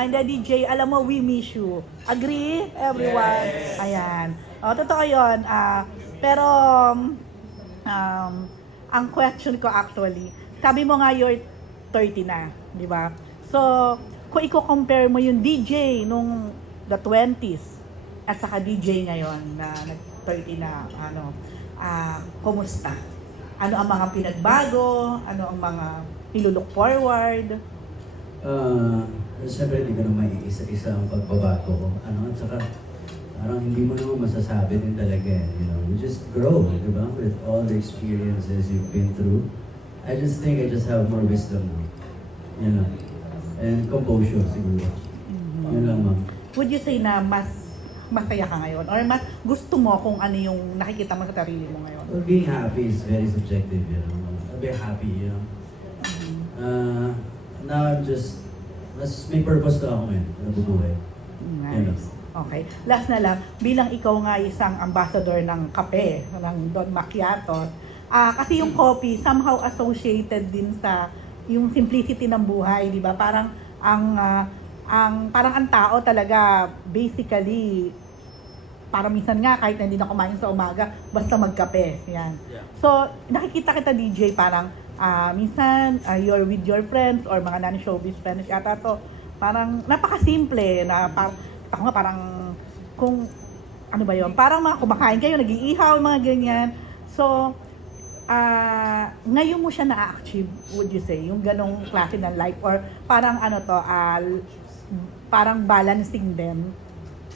And the DJ, alam mo, we miss you. Agree, everyone? Ayan. O, totoo yun. Ah, pero, um, ang question ko actually, sabi mo nga you're 30 na, di ba? So, kung i-compare mo yung DJ nung the 20s at saka DJ ngayon na nag-30 na, ano, ah, kumusta? Ano ang mga pinagbago? Ano ang mga nilulook forward? Uh, Siyempre, hindi ko na maiisa-isa ang pagbabago ko. Ano, at saka, parang hindi mo naman masasabi din talaga, you know. You just grow, di ba? With all the experiences you've been through. I just think I just have more wisdom now. You know. And composure, siguro. Yun lang, ma'am. Would you say na mas masaya ka ngayon? Or mas gusto mo kung ano yung nakikita mo sa sarili mo ngayon? Well, being happy is very subjective, you know. I'll be happy, you know. Uh, now I'm just, mas may purpose na ako ngayon, nabubuhay. Nice. Okay. Last na lang, bilang ikaw nga isang ambassador ng kape, ng Don Macchiato, ah kasi yung coffee somehow associated din sa yung simplicity ng buhay, di ba? Parang ang ah, ang parang ang tao talaga basically parang minsan nga kahit na hindi na kumain sa umaga, basta magkape. Yan. Yeah. So, nakikita kita DJ parang ah minsan ah, you're with your friends or mga non-showbiz friends yata to. Parang napakasimple na parang ako nga parang kung ano ba yon parang mga kumakain kayo, nag-iihaw, mga ganyan. So, ah ngayon mo siya na-achieve, would you say? Yung ganong klase ng life or parang ano to, ah, parang balancing them.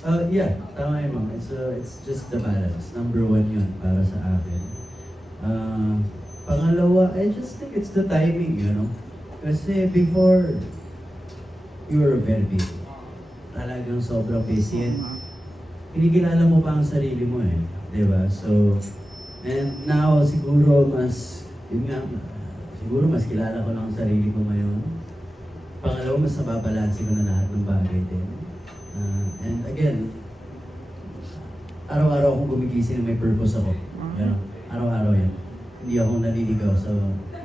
Uh, yeah, tama yun, ma'am. It's, uh, it's just the balance. Number one yun para sa akin. Uh, pangalawa, I just think it's the timing, you know? Kasi before, you were very busy. Talagang sobrang busy. And kinikilala mo pa ang sarili mo eh. Di ba? So, and now, siguro mas, yun nga, siguro mas kilala ko lang ang sarili ko ngayon. Pangalawa, mas nababalansi ko na lahat ng bagay din. Uh, and again, araw-araw akong gumigising na may purpose ako. Yan, araw-araw yan. Hindi ako naliligaw sa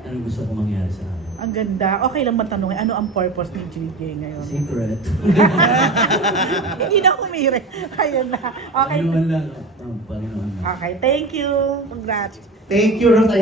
anong gusto ko mangyari sa akin. Ang ganda. Okay lang matanongin, ano ang purpose ni JJ ngayon? Secret. Hindi na kumire. Ayun na. Okay. Panginoon lang. Oh, Panginoon lang. Okay, thank you. Congrats. Thank you, Ruth. Ayan.